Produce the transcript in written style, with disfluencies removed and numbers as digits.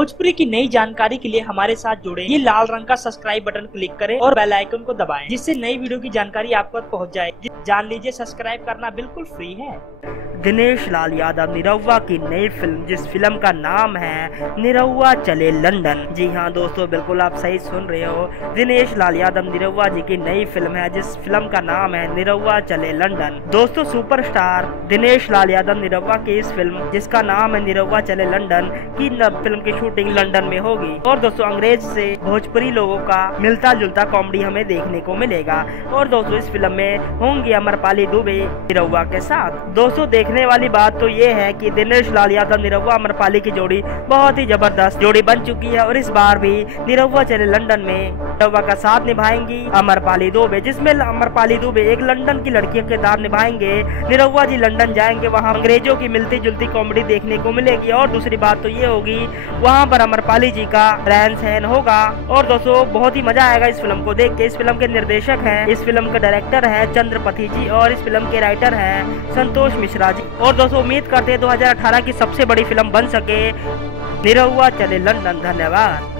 भोजपुरी की नई जानकारी के लिए हमारे साथ जुड़े ये लाल रंग का सब्सक्राइब बटन क्लिक करें और बेल आइकन को दबाएं, जिससे नई वीडियो की जानकारी आप तक पहुंच जाए। जान लीजिए सब्सक्राइब करना बिल्कुल फ्री है। दिनेश लाल यादव निरहुआ की नई फिल्म, जिस फिल्म का नाम है निरहुआ चले लंदन। जी हाँ दोस्तों, बिल्कुल आप सही सुन रहे हो। दिनेश लाल यादव निरहुआ जी की नई फिल्म है, जिस फिल्म का नाम है निरहुआ चले लंदन। दोस्तों, सुपरस्टार दिनेश लाल यादव निरहुआ की इस फिल्म, जिसका नाम है निरहुआ चले लंदन, की फिल्म की शूटिंग लंदन में होगी। और दोस्तों, अंग्रेज से भोजपुरी लोगों का मिलता जुलता कॉमेडी हमें देखने को मिलेगा। और दोस्तों, इस फिल्म में होंगी अमरपाली दुबे निरहुआ के साथ। दोस्तों, देखने वाली बात तो ये है कि दिनेश लाल यादव निरहुआ अमरपाली की जोड़ी बहुत ही जबरदस्त जोड़ी बन चुकी है। और इस बार भी निरहुआ चले लंदन में निरहुआ का साथ निभाएंगी अमरपाली दुबे, जिसमें अमरपाली दुबे एक लंदन की लड़की का किरदार निभाएंगे। निरहुआ जी लंदन जाएंगे, वहाँ अंग्रेजों की मिलती जुलती कॉमेडी देखने को मिलेगी। और दूसरी बात तो ये होगी, वहाँ पर अमरपाली जी का रहन सहन होगा। और दोस्तों, बहुत ही मजा आएगा इस फिल्म को देख के। इस फिल्म के निर्देशक हैं, इस फिल्म का डायरेक्टर है चंद्रपति जी, और इस फिल्म के राइटर हैं संतोष मिश्रा जी। और दोस्तों, उम्मीद करते हैं 2018 की सबसे बड़ी फिल्म बन सके निरहुआ चले लंदन। धन्यवाद।